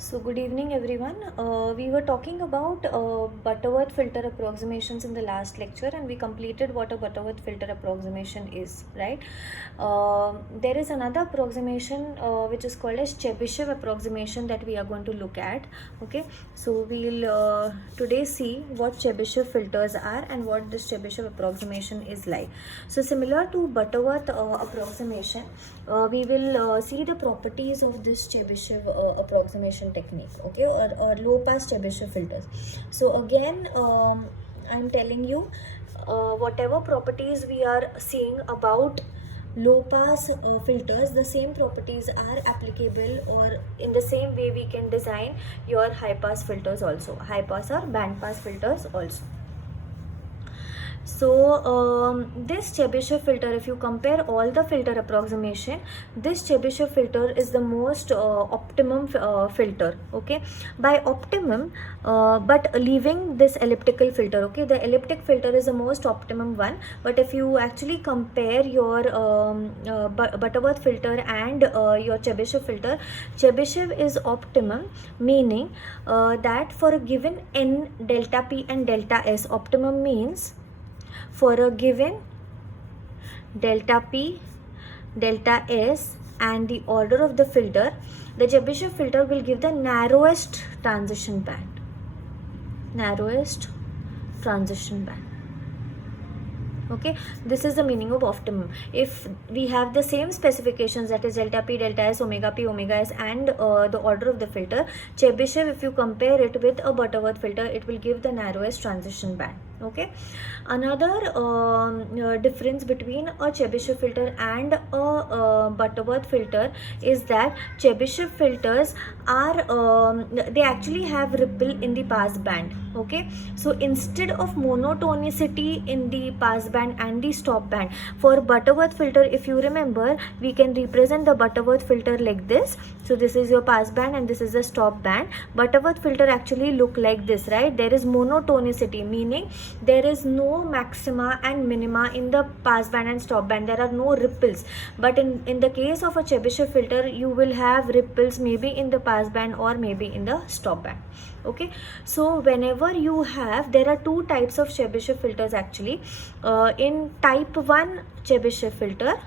So good evening everyone. We were talking about Butterworth filter approximations in the last lecture, and we completed what a Butterworth filter approximation is, right? There is another approximation which is called as Chebyshev approximation that we are going to look at. Okay, so we'll today see what Chebyshev filters are and what this Chebyshev approximation is like. So similar to Butterworth approximation, we will see the properties of this Chebyshev approximation technique, okay, or low pass Chebyshev filters. So again, I'm telling you whatever properties we are seeing about low pass filters, the same properties are applicable, or in the same way we can design your high pass filters also, high pass or band pass filters also. So this Chebyshev filter, if you compare all the filter approximation, this Chebyshev filter is the most optimum filter, okay, by optimum, but leaving this elliptical filter, okay. The elliptic filter is the most optimum one, but if you actually compare your Butterworth filter and your Chebyshev filter, Chebyshev is optimum, meaning that for a given n delta p and delta s, optimum means for a given delta p, delta s and the order of the filter, the Chebyshev filter will give the narrowest transition band. Narrowest transition band. Okay, this is the meaning of optimum. If we have the same specifications, that is delta p, delta s, omega p, omega s, and the order of the filter, Chebyshev, if you compare it with a Butterworth filter, it will give the narrowest transition band. Okay, another difference between a Chebyshev filter and a Butterworth filter is that Chebyshev filters are they actually have ripple in the pass band. Okay, so instead of monotonicity in the pass band and the stop band, for Butterworth filter, if you remember, we can represent the Butterworth filter like this. So this is your pass band and this is the stop band. Butterworth filter actually look like this, right? There is monotonicity, meaning there is no maxima and minima in the pass band and stop band. There are no ripples. But in the case of a Chebyshev filter, you will have ripples maybe in the pass band or maybe in the stop band. Okay, so whenever you have, there are two types of Chebyshev filters actually. In type 1 Chebyshev filter,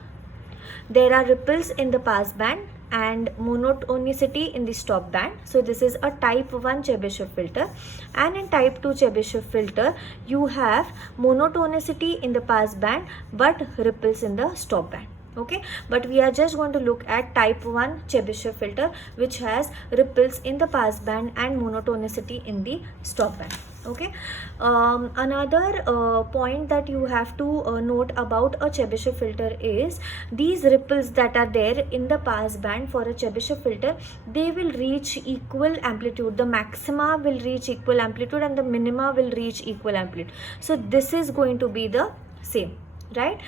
there are ripples in the pass band and monotonicity in the stop band. So this is a type 1 Chebyshev filter. And in type 2 Chebyshev filter, you have monotonicity in the pass band but ripples in the stop band. Okay, but we are just going to look at type 1 Chebyshev filter, which has ripples in the pass band and monotonicity in the stop band. Okay, another point that you have to note about a Chebyshev filter is these ripples that are there in the pass band for a Chebyshev filter, they will reach equal amplitude. The maxima will reach equal amplitude and the minima will reach equal amplitude. So this is going to be the same, right?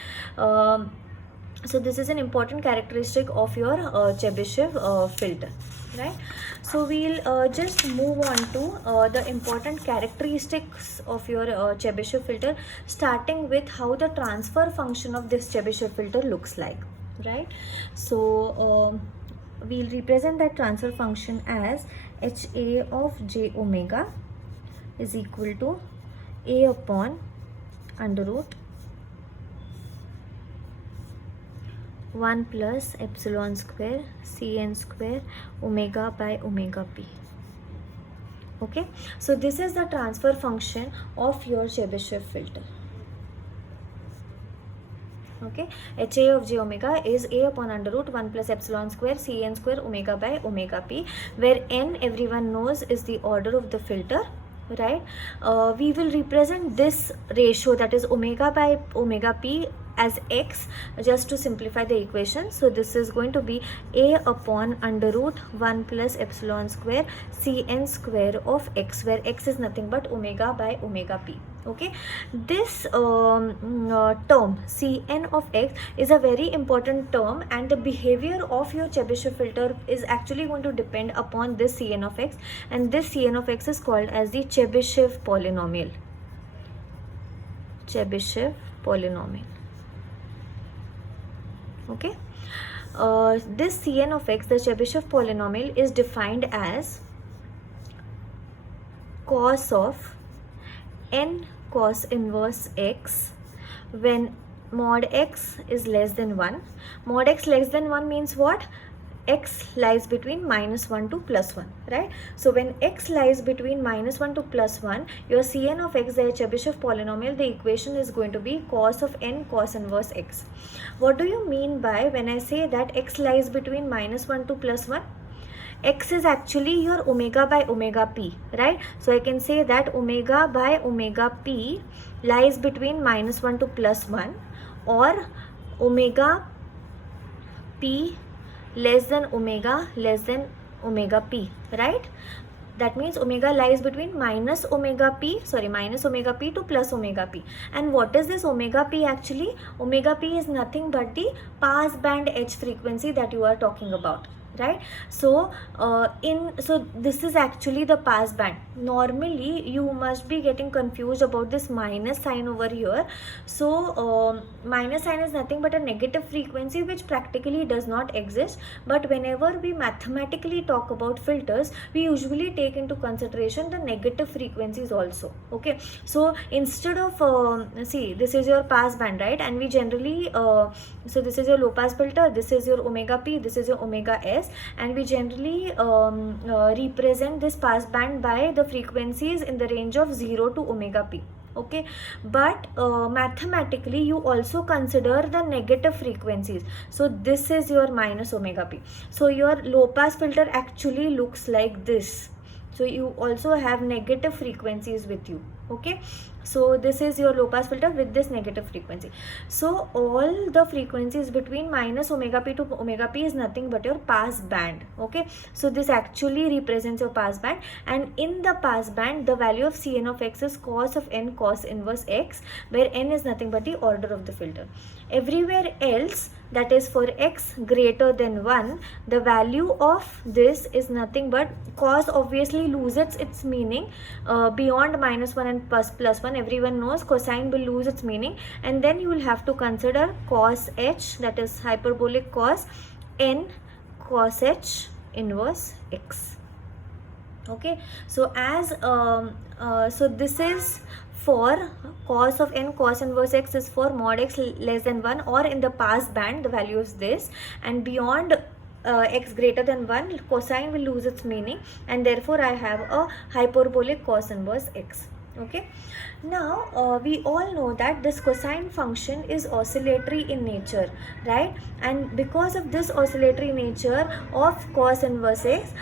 So this is an important characteristic of your Chebyshev filter, right? So we'll just move on to the important characteristics of your Chebyshev filter, starting with how the transfer function of this Chebyshev filter looks like, right? So we'll represent that transfer function as HA of j omega is equal to A upon under root 1 plus epsilon square Cn square omega by omega p. Okay, so this is the transfer function of your Chebyshev filter. Okay, HA of j omega is A upon under root 1 plus epsilon square Cn square omega by omega p, where n, everyone knows, is the order of the filter, right? We will represent this ratio, that is omega by omega p, as x, just to simplify the equation. So this is going to be A upon under root 1 plus epsilon square Cn square of x, where x is nothing but omega by omega p. Okay, this term Cn of x is a very important term, and the behavior of your Chebyshev filter is actually going to depend upon this Cn of x, and this Cn of x is called as the Chebyshev polynomial. Chebyshev polynomial. Okay, this Cn of x, the Chebyshev polynomial, is defined as cos of n cos inverse x when mod x is less than 1. Mod x less than 1 means what? X lies between -1 to +1, right? So when x lies between -1 to +1, your Cn of x, the Chebyshev polynomial, the equation is going to be cos of n cos inverse x. What do you mean by when I say that x lies between -1 to +1? X is actually your omega by omega p, right? So I can say that omega by omega p lies between -1 to +1, or omega p less than omega p, right? That means omega lies between minus omega p to plus omega p. And what is this omega p actually? Omega p is nothing but the pass band H frequency that you are talking about, right? So so this is actually the pass band. Normally you must be getting confused about this minus sign over here. So minus sign is nothing but a negative frequency which practically does not exist, but whenever we mathematically talk about filters, we usually take into consideration the negative frequencies also. Okay, so instead of see, this is your pass band, right? And we generally so this is your low pass filter, this is your omega p, this is your omega s, and we generally represent this pass band by the frequencies in the range of 0 to omega p. Okay, but mathematically you also consider the negative frequencies. So this is your minus omega p. So your low pass filter actually looks like this. So you also have negative frequencies with you. Okay, so this is your low pass filter with this negative frequency. So all the frequencies between minus omega p to omega p is nothing but your pass band. Okay, so this actually represents your pass band, and in the pass band the value of Cn of x is cos of n cos inverse x, where n is nothing but the order of the filter. Everywhere else, that is for x greater than 1, the value of this is nothing but cos obviously loses its meaning beyond -1 and +1. Everyone knows cosine will lose its meaning, and then you will have to consider cos h, that is hyperbolic cos n cos h inverse x. Okay, so as so this is for cos of n cos inverse x is for mod x less than 1, or in the pass band the value is this, and beyond x greater than 1 cosine will lose its meaning, and therefore I have a hyperbolic cos inverse x. Okay, now we all know that this cosine function is oscillatory in nature, right? And because of this oscillatory nature of cos inverse x,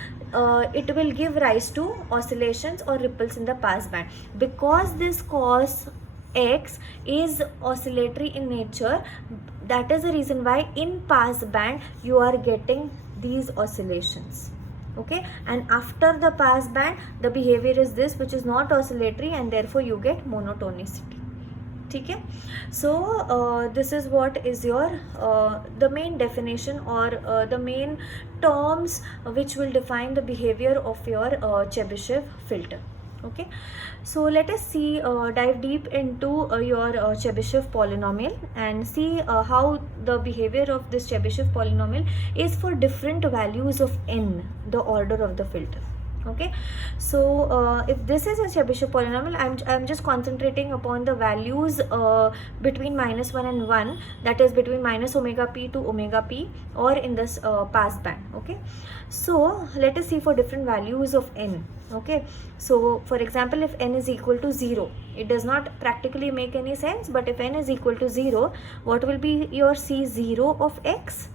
it will give rise to oscillations or ripples in the pass band. Because this cos x is oscillatory in nature, that is the reason why in pass band you are getting these oscillations. Okay, and after the pass band the behavior is this, which is not oscillatory, and therefore you get monotonicity. Okay, so this is what is your the main definition, or the main terms which will define the behavior of your Chebyshev filter. Okay, so let us see, dive deep into your Chebyshev polynomial and see how the behavior of this Chebyshev polynomial is for different values of n, the order of the filter. Okay, so if this is a Chebyshev polynomial, I'm just concentrating upon the values between -1 and 1, that is between minus omega p to omega p, or in this pass band. Okay, so let us see for different values of n. Okay, so for example, if n is equal to 0, it does not practically make any sense, but if n is equal to 0, what will be your C0 of x?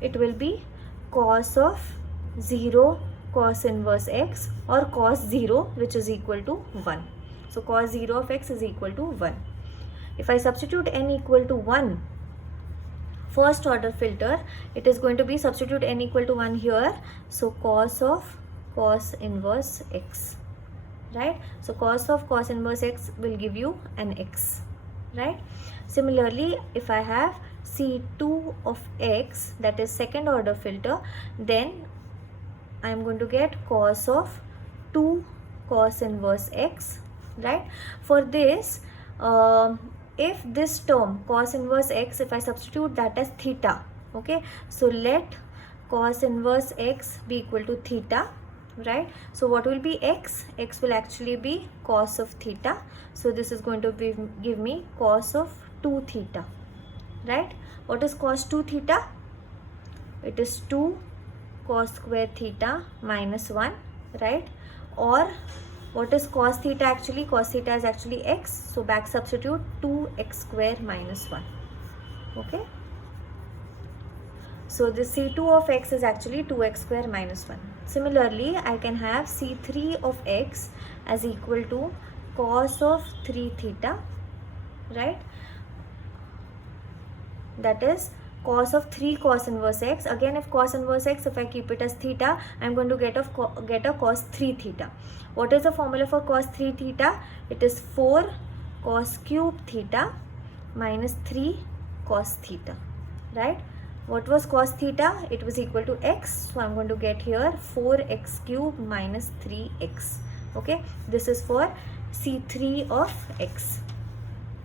It will be cos of 0 cos inverse x, or cos 0, which is equal to 1. So cos 0 of x is equal to 1. If I substitute n equal to 1, first order filter, it is going to be substitute n equal to 1 here, so cos of cos inverse x, right? So cos of cos inverse x will give you an x, right? Similarly, if I have C2 of x, that is second order filter, then I am going to get cos of 2 cos inverse x, right? For this, if this term cos inverse x, if I substitute that as theta, okay, so let cos inverse x be equal to theta, right? So what will be x? X will actually be cos of theta. So this is going to be give me cos of 2 theta, right? What is cos 2 theta? It is 2 cos square theta minus 1, right? Or what is cos theta actually? Cos theta is actually x, so back substitute 2x square minus 1, okay? So this C2 of x is actually 2x square minus 1. Similarly, I can have C3 of x as equal to cos of 3 theta, right? That is cos of 3 cos inverse x. Again, if cos inverse x, if I keep it as theta, I am going to get a cos 3 theta. What is the formula for cos 3 theta? It is 4 cos cube theta minus 3 cos theta, right? What was cos theta? It was equal to x. So I'm going to get here 4x cube minus 3x. Okay, this is for C3 of x,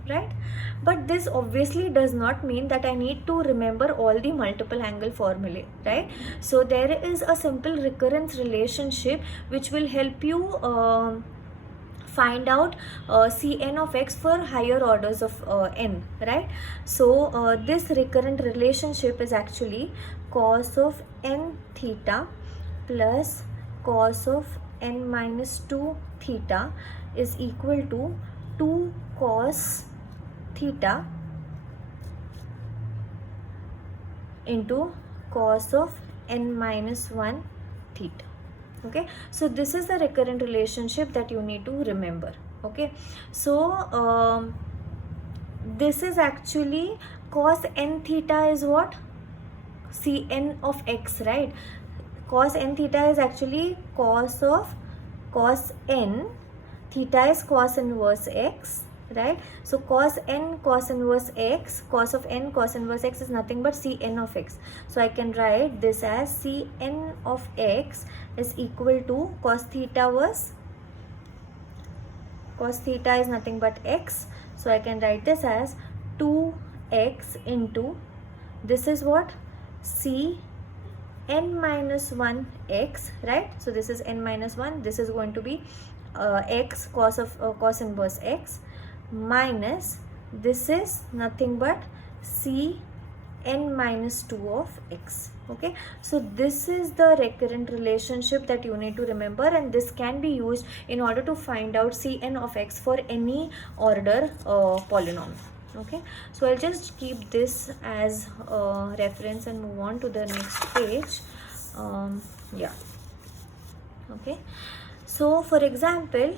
right? But this obviously does not mean that I need to remember all the multiple angle formulae, right? So there is a simple recurrence relationship which will help you find out Cn of x for higher orders of n, right? So this recurrent relationship is actually cos of n theta plus cos of n minus 2 theta is equal to 2 cos theta into cos of n minus 1 theta. Okay, so this is the recurrent relationship that you need to remember. Okay, so this is actually cos n theta is what? Cn of x, right? Cos n theta is actually cos of cos n, theta is cos inverse x, right? So cos n cos inverse x, cos of n cos inverse x is nothing but Cn of x. So I can write this as Cn of x is equal to cos theta is nothing but x. So I can write this as 2x into, this is what? C n minus 1 x, right? So this is n minus 1, this is going to be x cos of cos inverse x, minus this is nothing but C n minus 2 of x. Okay, so this is the recurrent relationship that you need to remember, and this can be used in order to find out Cn of x for any order polynomial. Okay, so I'll just keep this as a reference and move on to the next page. Yeah, okay, so for example,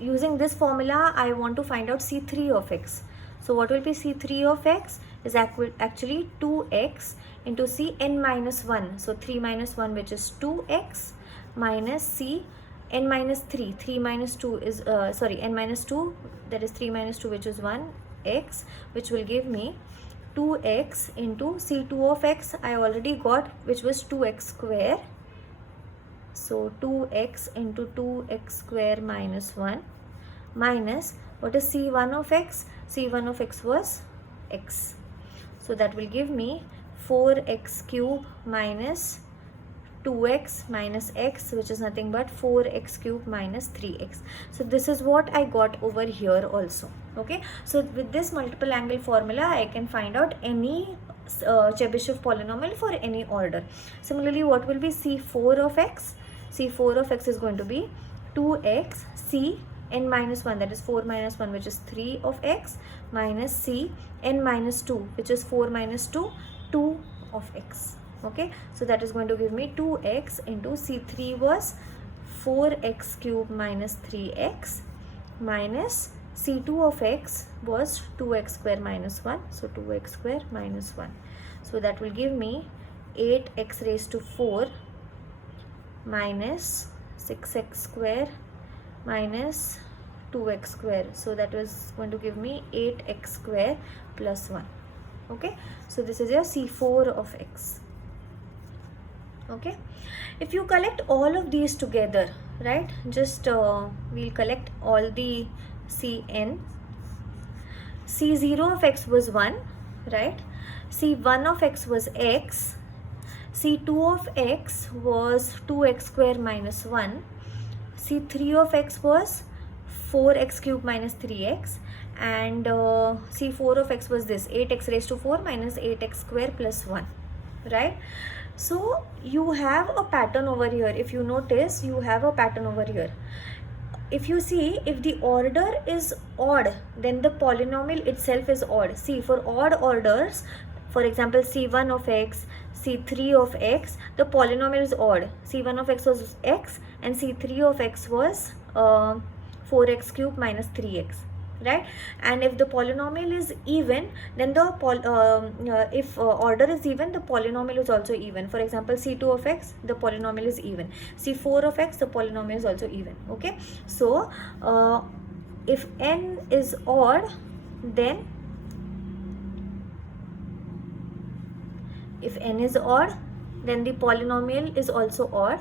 using this formula I want to find out C3 of x. So what will be C3 of x is actually 2x into Cn minus 1. So 3 minus 1, which is 2x, minus C n minus 3. 3 minus 2 is n minus 2, that is 3 minus 2, which is 1x, which will give me 2x into C2 of x I already got, which was 2x square. So 2x into 2x square minus 1, minus what is C1 of x? C1 of x was x. So that will give me 4x cube minus 2x minus x, which is nothing but 4x cube minus 3x. So this is what I got over here also. Okay, so with this multiple angle formula I can find out any Chebyshev polynomial for any order. Similarly, what will be C4 of x? C4 of x is going to be 2x C n minus 1, that is 4 minus 1, which is 3 of x, minus C n minus 2, which is 4 minus 2, 2 of x. Okay, so that is going to give me 2x into C3 was 4x cube minus 3x, minus C2 of x was 2x square minus 1, so 2x square minus 1. So that will give me 8x raised to 4 minus 6x square minus 2x square. So that was going to give me 8x square plus 1. Okay, so this is your C4 of x. Okay, if you collect all of these together, right, just we'll collect all the Cn. C0 of x was 1, right? C1 of x was x, C2 of x was 2x square minus 1. C3 of x was 4x cube minus 3x, and C4 of x was this 8x raised to 4 minus 8x square plus 1, right? So you have a pattern over here. If you notice, you have a pattern over here. If you see, if the order is odd, then the polynomial itself is odd. See, for odd orders, for example, C1 of x, C3 of x, the polynomial is odd. C1 of x was x and C3 of x was 4x cube minus 3x, right? And if the polynomial is even, then the if order is even, the polynomial is also even. For example, C2 of x, the polynomial is even. C4 of x, the polynomial is also even. Okay, so if n is odd, then if n is odd, then the polynomial is also odd.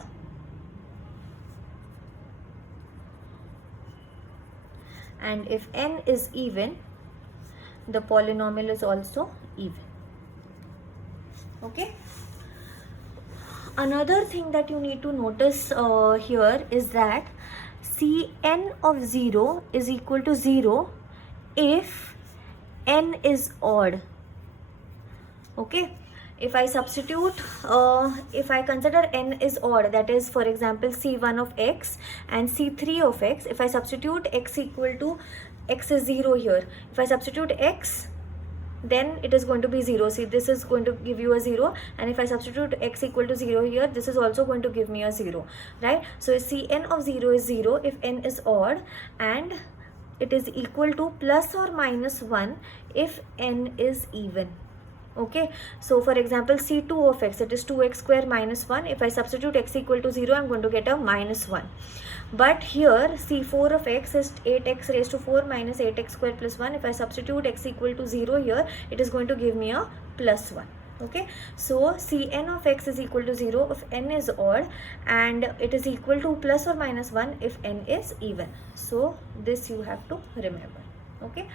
And if n is even, the polynomial is also even. Okay. Another thing that you need to notice here is that Cn of 0 is equal to 0 if n is odd. Okay. If I substitute, if I consider n is odd, that is, for example, C1 of x and C3 of x, if I substitute x equal to, x is 0 here, if I substitute x, then it is going to be 0. See, this is going to give you a 0, and if I substitute x equal to 0 here, this is also going to give me a 0, right? So Cn of 0 is 0 if n is odd, and it is equal to plus or minus 1 if n is even. Okay, so for example, C2 of x, it is 2x square minus 1. If I substitute x equal to 0, I'm going to get a minus 1. But here C4 of x is 8x raised to 4 minus 8x square plus 1. If I substitute x equal to 0 here, it is going to give me a plus 1. Okay, so Cn of x is equal to 0 if n is odd, and it is equal to plus or minus 1 if n is even. So this you have to remember. Okay.